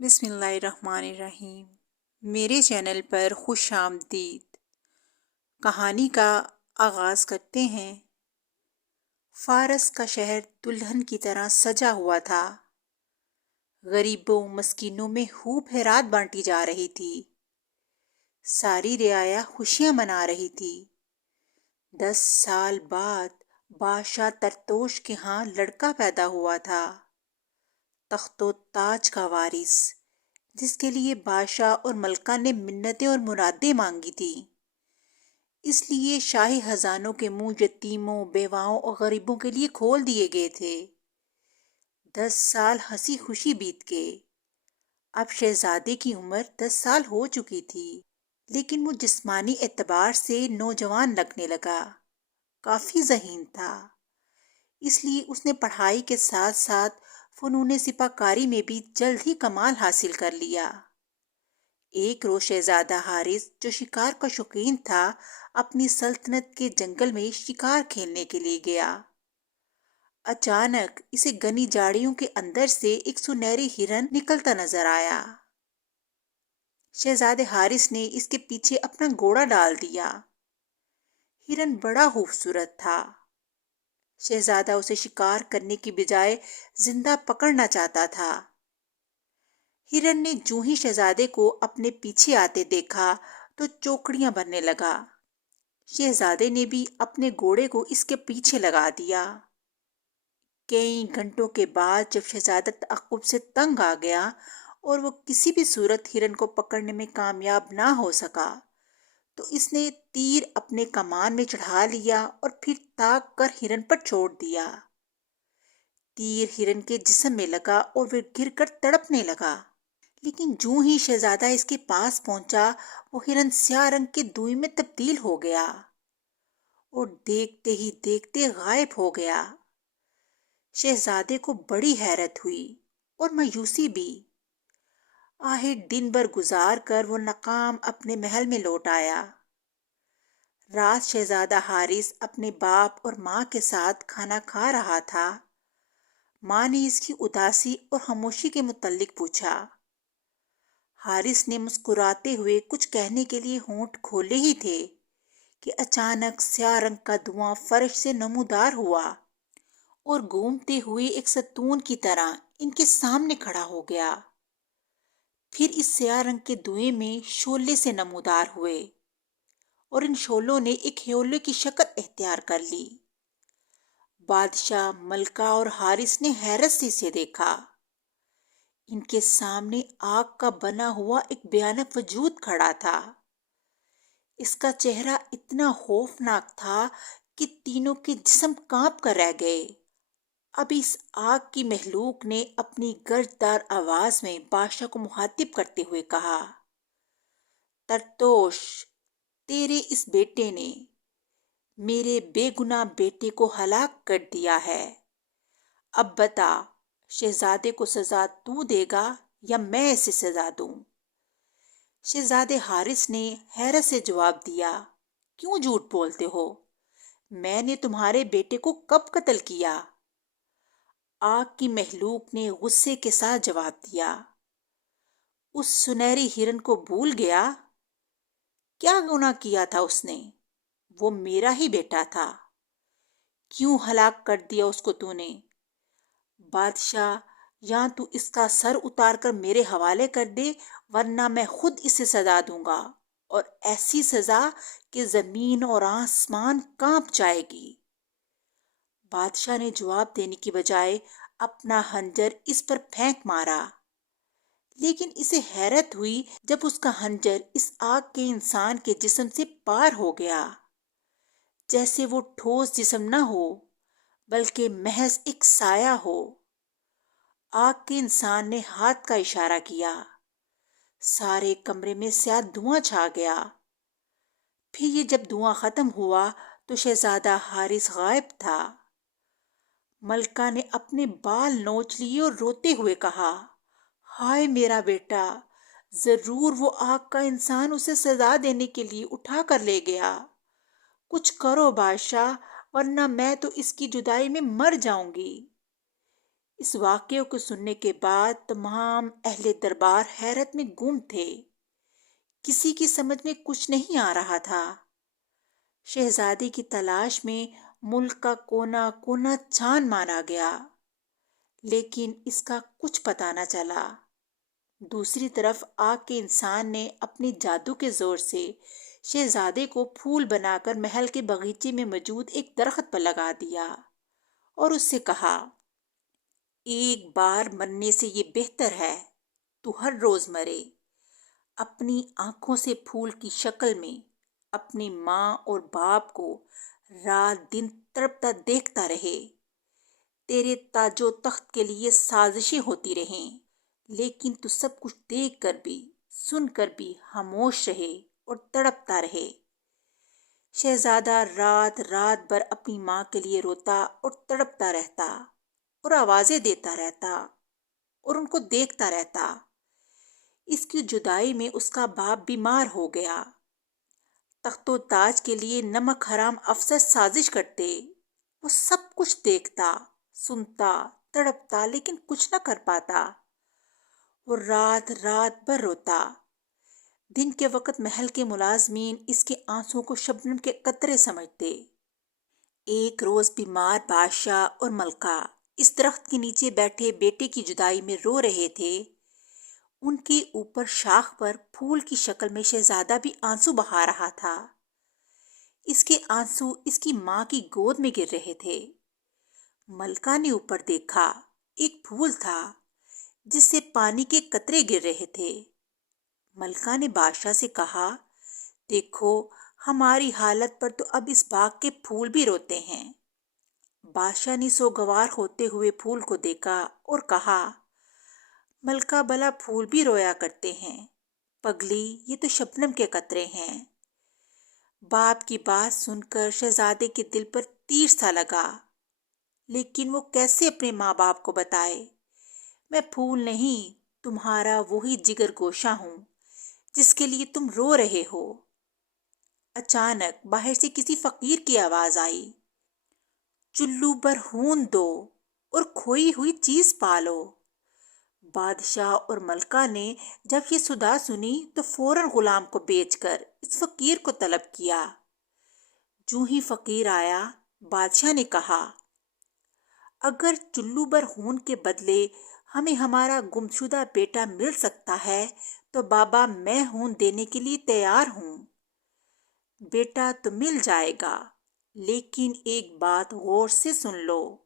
بسم اللہ الرحمن الرحیم۔ میرے چینل پر خوش آمدید۔ کہانی کا آغاز کرتے ہیں۔ فارس کا شہر دلہن کی طرح سجا ہوا تھا۔ غریبوں مسکینوں میں خوب خیرات بانٹی جا رہی تھی۔ ساری رعایا خوشیاں منا رہی تھی۔ 10 سال بعد بادشاہ ترتوش کے ہاں لڑکا پیدا ہوا تھا، تخت و تاج کا وارث، جس کے لیے بادشاہ اور ملکہ نے منتیں اور مرادیں مانگی تھیں۔ اس لیے شاہی خزانوں کے منہ یتیموں، بیواؤں اور غریبوں کے لیے کھول دیے گئے تھے۔ 10 سال ہنسی خوشی بیت گئے۔ اب شہزادے کی عمر 10 سال ہو چکی تھی، لیکن وہ جسمانی اعتبار سے نوجوان لگنے لگا، کافی ذہین تھا۔ اس لیے اس نے پڑھائی کے ساتھ ساتھ فنون سپاہ کاری میں بھی جلد ہی کمال حاصل کر لیا۔ ایک روز شہزادہ حارث، جو شکار کا شوقین تھا، اپنی سلطنت کے جنگل میں شکار کھیلنے کے لیے گیا۔ اچانک اسے گھنی جھاڑیوں کے اندر سے ایک سنہری ہرن نکلتا نظر آیا۔ شہزادے حارث نے اس کے پیچھے اپنا گھوڑا ڈال دیا۔ ہرن بڑا خوبصورت تھا۔ شہزادہ اسے شکار کرنے کی بجائے زندہ پکڑنا چاہتا تھا۔ ہرن نے جوں ہی شہزادے کو اپنے پیچھے آتے دیکھا تو چوکڑیاں بننے لگا۔ شہزادے نے بھی اپنے گھوڑے کو اس کے پیچھے لگا دیا۔ کئی گھنٹوں کے بعد جب شہزادہ تعقب سے تنگ آ گیا اور وہ کسی بھی صورت ہرن کو پکڑنے میں کامیاب نہ ہو سکا، تو اس نے تیر اپنے کمان میں چڑھا لیا اور پھر تاک کر ہرن پر چھوڑ دیا۔ تیر ہرن کے جسم میں لگا اور وہ گر کر تڑپنے لگا، لیکن جوں ہی شہزادہ اس کے پاس پہنچا، وہ ہرن سیاہ رنگ کے دھوئیں میں تبدیل ہو گیا اور دیکھتے ہی دیکھتے غائب ہو گیا۔ شہزادے کو بڑی حیرت ہوئی اور مایوسی بھی۔ آخر دن بھر گزار کر وہ ناکام اپنے محل میں لوٹ آیا۔ رات شہزادہ حارث اپنے باپ اور ماں کے ساتھ کھانا کھا رہا تھا۔ ماں نے اس کی اداسی اور خاموشی کے متعلق پوچھا۔ حارث نے مسکراتے ہوئے کچھ کہنے کے لیے ہونٹ کھولے ہی تھے کہ اچانک سیاہ رنگ کا دھواں فرش سے نمودار ہوا اور گھومتے ہوئے ایک ستون کی طرح ان کے سامنے کھڑا ہو گیا۔ پھر اس سیاہ رنگ کے دھوئیں میں شعلے سے نمودار ہوئے اور ان شعلوں نے ایک ہیولے کی شکل اختیار کر لی۔ بادشاہ، ملکہ اور حارث نے حیرت سے اسے دیکھا۔ ان کے سامنے آگ کا بنا ہوا ایک بھیانک وجود کھڑا تھا۔ اس کا چہرہ اتنا خوفناک تھا کہ تینوں کے جسم کانپ کر رہ گئے۔ اب اس آگ کی مخلوق نے اپنی گرجدار آواز میں بادشاہ کو مخاطب کرتے ہوئے کہا، ترتوش، تیرے اس بیٹے نے میرے بے گناہ بیٹے کو ہلاک کر دیا ہے۔ اب بتا، شہزادے کو سزا تو دے گا یا میں اسے سزا دوں؟ شہزادے حارث نے حیرت سے جواب دیا، کیوں جھوٹ بولتے ہو؟ میں نے تمہارے بیٹے کو کب قتل کیا؟ آگ کی مخلوق نے غصے کے ساتھ جواب دیا، اس سنہری ہرن کو بھول گیا؟ کیا گناہ کیا تھا اس نے؟ وہ میرا ہی بیٹا تھا۔ کیوں ہلاک کر دیا اس کو تو نے؟ بادشاہ، یا تو اس کا سر اتار کر میرے حوالے کر دے، ورنہ میں خود اسے سزا دوں گا، اور ایسی سزا کہ زمین اور آسمان کانپ جائے گی۔ بادشاہ نے جواب دینے کی بجائے اپنا خنجر اس پر پھینک مارا، لیکن اسے حیرت ہوئی جب اس کا خنجر اس آگ کے انسان کے جسم سے پار ہو گیا، جیسے وہ ٹھوس جسم نہ ہو بلکہ محض ایک سایہ ہو۔ آگ کے انسان نے ہاتھ کا اشارہ کیا، سارے کمرے میں سیاہ دھواں چھا گیا۔ پھر یہ جب دھواں ختم ہوا تو شہزادہ حارث غائب تھا۔ ملکہ نے اپنے بال نوچ لیے اور روتے ہوئے کہا، ہائے میرا بیٹا، ضرور وہ آگ کا انسان اسے سزا دینے کے لیے اٹھا کر لے گیا۔ کچھ کرو بادشاہ، ورنہ میں تو اس کی جدائی میں مر جاؤں گی۔ اس واقعے کو سننے کے بعد تمام اہل دربار حیرت میں گم تھے۔ کسی کی سمجھ میں کچھ نہیں آ رہا تھا۔ شہزادی کی تلاش میں ملک کا کونا کونا چھان مارا گیا، لیکن اس کا کچھ پتہ نہ چلا۔ دوسری طرف آگ کے انسان نے اپنی جادو کے زور سے شہزادے کو پھول بنا کر محل کے باغیچے میں موجود ایک درخت پر لگا دیا اور اس سے کہا، ایک بار مرنے سے یہ بہتر ہے تو ہر روز مرے، اپنی آنکھوں سے پھول کی شکل میں اپنی ماں اور باپ کو رات دن تڑپتا دیکھتا رہے۔ تیرے تاج و تخت کے لیے سازشیں ہوتی رہیں، لیکن تو سب کچھ دیکھ کر بھی سن کر بھی خاموش رہے اور تڑپتا رہے۔ شہزادہ رات رات بھر اپنی ماں کے لیے روتا اور تڑپتا رہتا اور آوازیں دیتا رہتا اور ان کو دیکھتا رہتا۔ اس کی جدائی میں اس کا باپ بیمار ہو گیا۔ تخت و تاج کے لیے نمک حرام افسر سازش کرتے۔ وہ سب کچھ دیکھتا، سنتا، تڑپتا، لیکن کچھ نہ کر پاتا۔ وہ رات رات بھر روتا۔ دن کے وقت محل کے ملازمین اس کے آنسوں کو شبنم کے قطرے سمجھتے۔ ایک روز بیمار بادشاہ اور ملکہ اس درخت کے نیچے بیٹھے بیٹے کی جدائی میں رو رہے تھے۔ ان کے اوپر شاخ پر پھول کی شکل میں شہزادہ بھی آنسو بہا رہا تھا۔ اس کے آنسو اس کی ماں کی گود میں گر رہے تھے۔ ملکہ نے اوپر دیکھا، ایک پھول تھا جس سے پانی کے قطرے گر رہے تھے۔ ملکہ نے بادشاہ سے کہا، دیکھو ہماری حالت پر تو اب اس باغ کے پھول بھی روتے ہیں۔ بادشاہ نے سوگوار ہوتے ہوئے پھول کو دیکھا اور کہا، ملکہ بھلا پھول بھی رویا کرتے ہیں؟ پگلی، یہ تو شبنم کے قطرے ہیں۔ باپ کی بات سن کر شہزادے کے دل پر تیر سا لگا، لیکن وہ کیسے اپنے ماں باپ کو بتائے، میں پھول نہیں، تمہارا وہی جگر گوشہ ہوں جس کے لیے تم رو رہے ہو۔ اچانک باہر سے کسی فقیر کی آواز آئی، چلو بھر خون دو اور کھوئی ہوئی چیز پالو۔ بادشاہ اور ملکہ نے جب یہ صدا سنی تو فوراً غلام کو بیچ کر اس فقیر کو طلب کیا۔ جو ہی فقیر آیا، بادشاہ نے کہا، اگر چلو بھر خون کے بدلے ہمیں ہمارا گمشدہ بیٹا مل سکتا ہے تو بابا میں خون دینے کے لیے تیار ہوں۔ بیٹا تو مل جائے گا، لیکن ایک بات غور سے سن لو،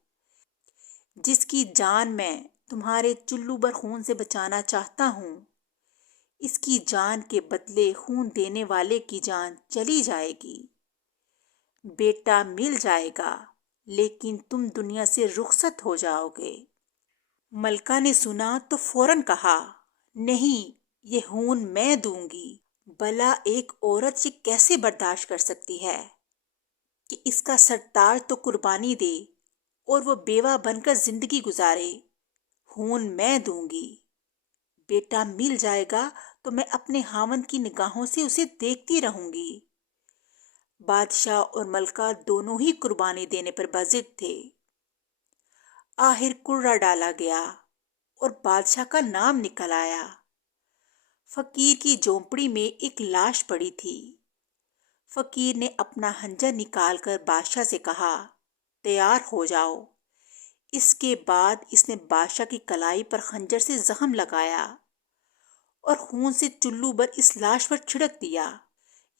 جس کی جان میں تمہارے چلو بھر خون سے بچانا چاہتا ہوں، اس کی جان کے بدلے خون دینے والے کی جان چلی جائے گی۔ بیٹا مل جائے گا، لیکن تم دنیا سے رخصت ہو جاؤ گے۔ ملکہ نے سنا تو فوراً کہا، نہیں، یہ خون میں دوں گی۔ بھلا ایک عورت یہ کیسے برداشت کر سکتی ہے کہ اس کا سرتاج تو قربانی دے اور وہ بیوہ بن کر زندگی گزارے؟ خون میں دوں گی۔ بیٹا مل جائے گا تو میں اپنے خاوند کی نگاہوں سے اسے دیکھتی رہوں گی۔ بادشاہ اور ملکہ دونوں ہی قربانی دینے پر بضد تھے۔ آخر کرہ ڈالا گیا اور بادشاہ کا نام نکل آیا۔ فقیر کی جھونپڑی میں ایک لاش پڑی تھی۔ فقیر نے اپنا خنجر نکال کر بادشاہ سے کہا، تیار ہو جاؤ۔ اس کے بعد اس نے بادشاہ کی کلائی پر خنجر سے زخم لگایا اور خون سے چلو بھر اس لاش پر چھڑک دیا۔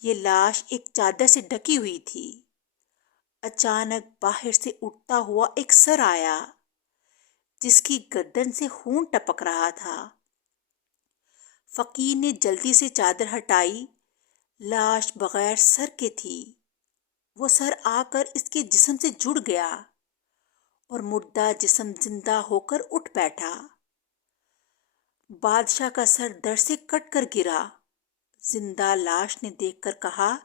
یہ لاش ایک چادر سے ڈھکی ہوئی تھی۔ اچانک باہر سے اٹھتا ہوا ایک سر آیا جس کی گردن سے خون ٹپک رہا تھا۔ فقیر نے جلدی سے چادر ہٹائی، لاش بغیر سر کے تھی۔ وہ سر آ کر اس کے جسم سے جڑ گیا اور مردہ جسم زندہ ہو کر اٹھ بیٹھا۔ بادشاہ کا سر در سے کٹ کر گرا۔ زندہ لاش نے دیکھ کر کہا،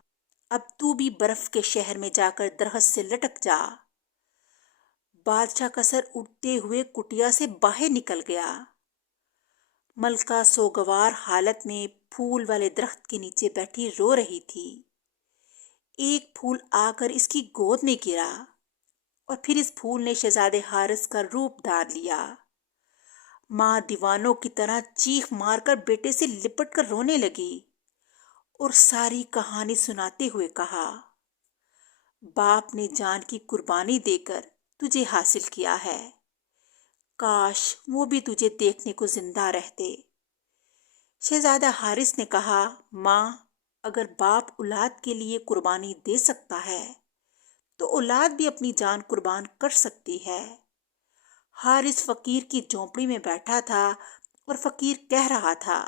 اب تو بھی برف کے شہر میں جا کر درخت سے لٹک جا۔ بادشاہ کا سر اٹھتے ہوئے کٹیا سے باہر نکل گیا۔ ملکہ سوگوار حالت میں پھول والے درخت کے نیچے بیٹھی رو رہی تھی۔ ایک پھول آ کر اس کی گود میں گرا اور پھر اس پھول نے شہزادے حارث کا روپ دھار لیا۔ ماں دیوانوں کی طرح چیخ مار کر بیٹے سے لپٹ کر رونے لگی اور ساری کہانی سناتے ہوئے کہا، باپ نے جان کی قربانی دے کر تجھے حاصل کیا ہے، کاش وہ بھی تجھے دیکھنے کو زندہ رہتے۔ شہزادہ حارث نے کہا، ماں، اگر باپ اولاد کے لیے قربانی دے سکتا ہے تو اولاد بھی اپنی جان قربان کر سکتی ہے۔ حارث فقیر کی جھونپڑی میں بیٹھا تھا اور فقیر کہہ رہا تھا،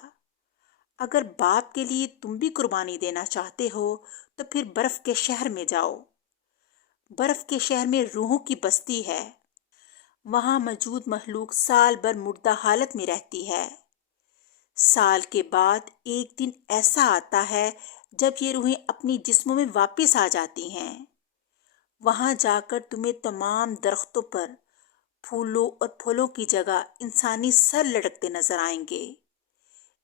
اگر باپ کے لیے تم بھی قربانی دینا چاہتے ہو تو پھر برف کے شہر میں جاؤ۔ برف کے شہر میں روحوں کی بستی ہے، وہاں موجود مخلوق سال بھر مردہ حالت میں رہتی ہے۔ سال کے بعد ایک دن ایسا آتا ہے جب یہ روحیں اپنی جسموں میں واپس آ جاتی ہیں۔ وہاں جا کر تمہیں تمام درختوں پر پھولوں اور پھلوں کی جگہ انسانی سر لٹکتے نظر آئیں گے۔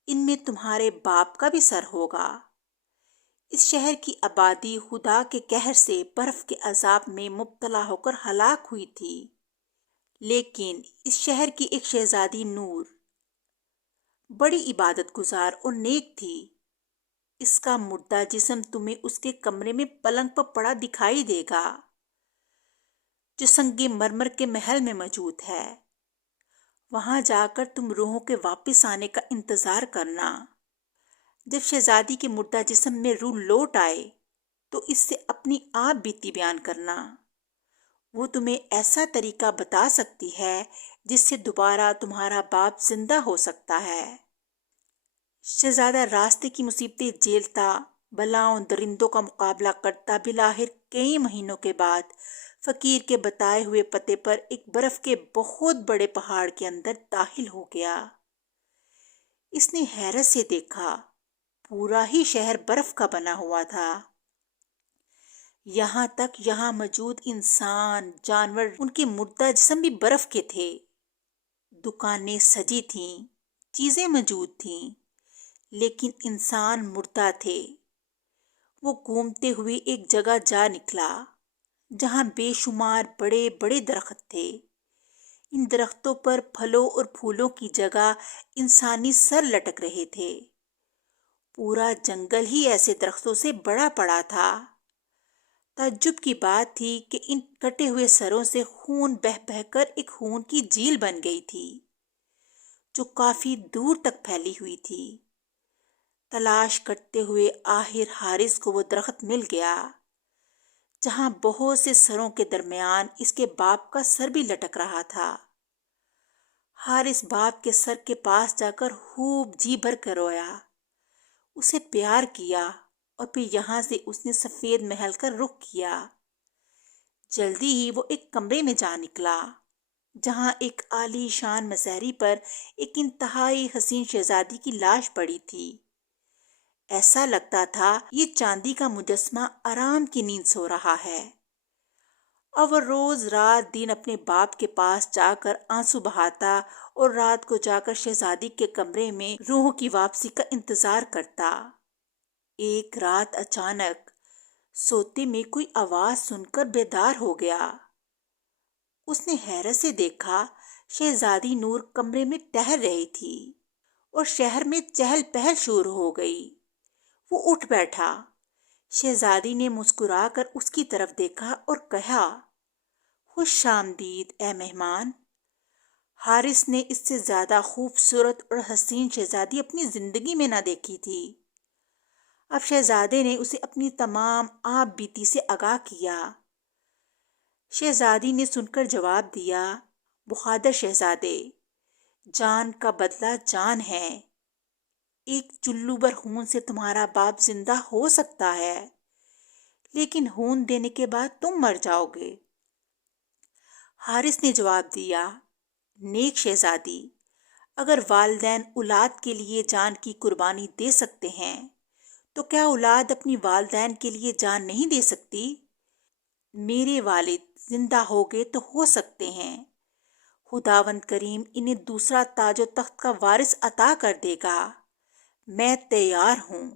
ان میں تمہارے باپ کا بھی سر ہوگا۔ اس شہر کی آبادی خدا کے قہر سے برف کے عذاب میں مبتلا ہو کر ہلاک ہوئی تھی، لیکن اس شہر کی ایک شہزادی نور بڑی عبادت گزار اور نیک تھی۔ اس کا مردہ جسم تمہیں اس کے کمرے میں پلنگ پر پڑا دکھائی دے گا جو سنگ مرمر کے محل میں موجود ہے۔ وہاں جا کر تم روحوں کے واپس آنے کا انتظار کرنا۔ جب شہزادی کے مردہ جسم میں روح لوٹ آئے تو اس سے اپنی آپ بیتی بیان کرنا۔ وہ تمہیں ایسا طریقہ بتا سکتی ہے جس سے دوبارہ تمہارا باپ زندہ ہو سکتا ہے۔ شہزادہ راستے کی مصیبتیں جھیلتا، بلاؤں درندوں کا مقابلہ کرتا بالآخر کئی مہینوں کے بعد فقیر کے بتائے ہوئے پتے پر ایک برف کے بہت بڑے پہاڑ کے اندر داخل ہو گیا۔ اس نے حیرت سے دیکھا، پورا ہی شہر برف کا بنا ہوا تھا، یہاں تک یہاں موجود انسان، جانور، ان کے مردہ جسم بھی برف کے تھے۔ دکانیں سجی تھیں، چیزیں موجود تھیں، لیکن انسان مردہ تھے۔ وہ گھومتے ہوئے ایک جگہ جا نکلا جہاں بے شمار بڑے بڑے درخت تھے۔ ان درختوں پر پھلوں اور پھولوں کی جگہ انسانی سر لٹک رہے تھے۔ پورا جنگل ہی ایسے درختوں سے بڑا پڑا تھا۔ تعجب کی بات تھی کہ ان کٹے ہوئے سروں سے خون بہہ بہہ کر ایک خون کی جھیل بن گئی تھی جو کافی دور تک پھیلی ہوئی تھی۔ تلاش کرتے ہوئے آخر حارث کو وہ درخت مل گیا جہاں بہت سے سروں کے درمیان اس کے باپ کا سر بھی لٹک رہا تھا۔ حارث باپ کے سر کے پاس جا کر خوب جی بھر کر رویا، اسے پیار کیا اور پھر یہاں سے اس نے سفید محل کا رخ کیا۔ جلدی ہی وہ ایک کمرے میں جا نکلا جہاں ایک عالی شان مسہری پر ایک انتہائی حسین شہزادی کی لاش پڑی تھی۔ ایسا لگتا تھا یہ چاندی کا مجسمہ آرام کی نیند سو رہا ہے، اور وہ روز رات دن اپنے باپ کے پاس جا کر آنسو بہاتا اور رات کو جا کر شہزادی کے کمرے میں روحوں کی واپسی کا انتظار کرتا۔ ایک رات اچانک سوتے میں کوئی آواز سن کر بیدار ہو گیا۔ اس نے حیرت سے دیکھا، شہزادی نور کمرے میں ٹہل رہی تھی اور شہر میں چہل پہل شروع ہو گئی۔ وہ اٹھ بیٹھا۔ شہزادی نے مسکرا کر اس کی طرف دیکھا اور کہا، خوش آمدید اے مہمان۔ حارث نے اس سے زیادہ خوبصورت اور حسین شہزادی اپنی زندگی میں نہ دیکھی تھی۔ اب شہزادے نے اسے اپنی تمام آپ بیتی سے آگاہ کیا۔ شہزادی نے سن کر جواب دیا، بہادر شہزادے، جان کا بدلہ جان ہے۔ ایک چلو بھر خون سے تمہارا باپ زندہ ہو سکتا ہے، لیکن خون دینے کے بعد تم مر جاؤ گے۔ حارث نے جواب دیا، نیک شہزادی، اگر والدین اولاد کے لیے جان کی قربانی دے سکتے ہیں تو کیا اولاد اپنی والدین کے لیے جان نہیں دے سکتی؟ میرے والد زندہ ہو گئے تو ہو سکتے ہیں، خداوند کریم انہیں دوسرا تاج و تخت کا وارث عطا کر دے گا، میں تیار ہوں۔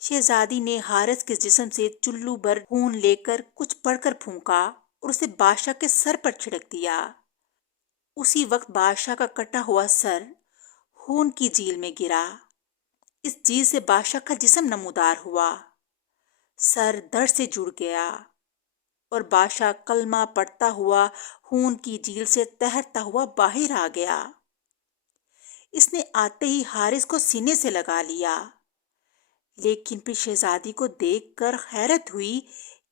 شہزادی نے حارث کے جسم سے چلو بھر خون لے کر کچھ پڑھ کر پھونکا اور اسے بادشاہ کے سر پر چھڑک دیا۔ اسی وقت بادشاہ کا کٹا ہوا سر خون کی جھیل میں گرا۔ اس جھیل سے بادشاہ کا جسم نمودار ہوا، سر درد سے جڑ گیا اور بادشاہ کلمہ پڑھتا ہوا خون کی جھیل سے تیرتا ہوا باہر آ گیا۔ اس نے آتے ہی حارث کو سینے سے لگا لیا، لیکن پھر شہزادی کو دیکھ کر حیرت ہوئی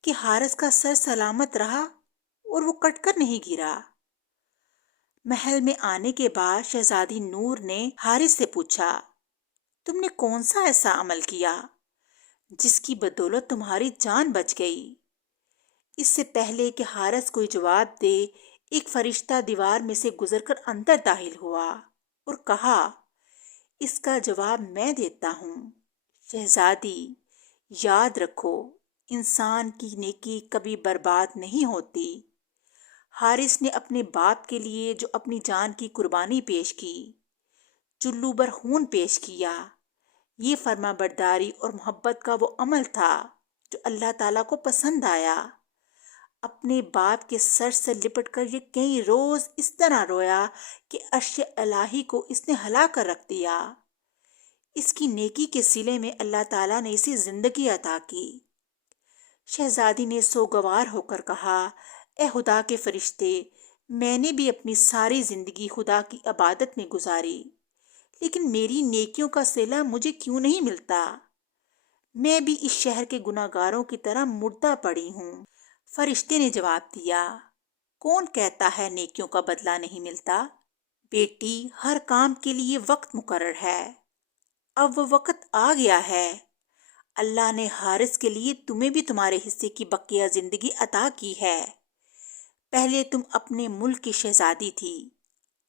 کہ حارث کا سر سلامت رہا اور وہ کٹ کر نہیں گرا۔ محل میں آنے کے بعد شہزادی نور نے حارث سے پوچھا، تم نے کون سا ایسا عمل کیا جس کی بدولت تمہاری جان بچ گئی؟ اس سے پہلے کہ حارث کوئی جواب دے، ایک فرشتہ دیوار میں سے گزر کر اندر داخل ہوا اور کہا، اس کا جواب میں دیتا ہوں۔ شہزادی، یاد رکھو، انسان کی نیکی کبھی برباد نہیں ہوتی۔ حارث نے اپنے باپ کے لیے جو اپنی جان کی قربانی پیش کی، چلو بر خون پیش کیا، یہ فرما برداری اور محبت کا وہ عمل تھا جو اللہ تعالیٰ کو پسند آیا۔ اپنے باپ کے سر سے لپٹ کر یہ کئی روز اس طرح رویا کہ عرش الہی کو اس نے ہلا کر رکھ دیا۔ اس کی نیکی کے صلے میں اللہ تعالیٰ نے اسے زندگی عطا کی۔ شہزادی نے سوگوار ہو کر کہا، اے خدا کے فرشتے، میں نے بھی اپنی ساری زندگی خدا کی عبادت میں گزاری، لیکن میری نیکیوں کا صلہ مجھے کیوں نہیں ملتا؟ میں بھی اس شہر کے گناہ گاروں کی طرح مردہ پڑی ہوں۔ فرشتے نے جواب دیا، کون کہتا ہے نیکیوں کا بدلہ نہیں ملتا؟ بیٹی، ہر کام کے لیے وقت مقرر ہے، اب وہ وقت آ گیا ہے۔ اللہ نے حارث کے لیے تمہیں بھی تمہارے حصے کی بقیہ زندگی عطا کی ہے۔ پہلے تم اپنے ملک کی شہزادی تھی،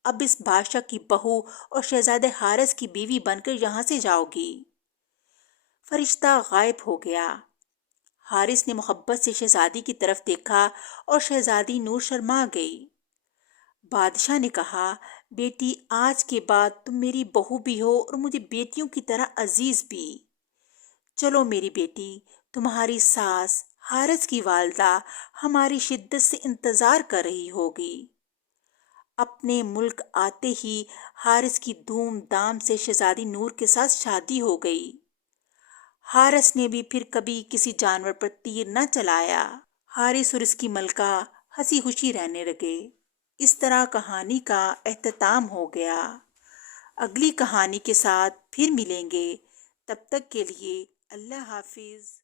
اب اس بادشاہ کی بہو اور شہزادے حارث کی بیوی بن کر یہاں سے جاؤ گی۔ فرشتہ غائب ہو گیا۔ حارث نے محبت سے شہزادی کی طرف دیکھا اور شہزادی نور شرما گئی۔ بادشاہ نے کہا، بیٹی، آج کے بعد تم میری بہو بھی ہو اور مجھے بیٹیوں کی طرح عزیز بھی۔ چلو میری بیٹی، تمہاری ساس حارث کی والدہ ہماری شدت سے انتظار کر رہی ہوگی۔ اپنے ملک آتے ہی حارث کی دھوم دھام سے شہزادی نور کے ساتھ شادی ہو گئی۔ حارث نے بھی پھر کبھی کسی جانور پر تیر نہ چلایا۔ حارث اور اس کی ملکہ ہنسی خوشی رہنے لگے۔ اس طرح کہانی کا اختتام ہو گیا۔ اگلی کہانی کے ساتھ پھر ملیں گے، تب تک کے لیے اللہ حافظ۔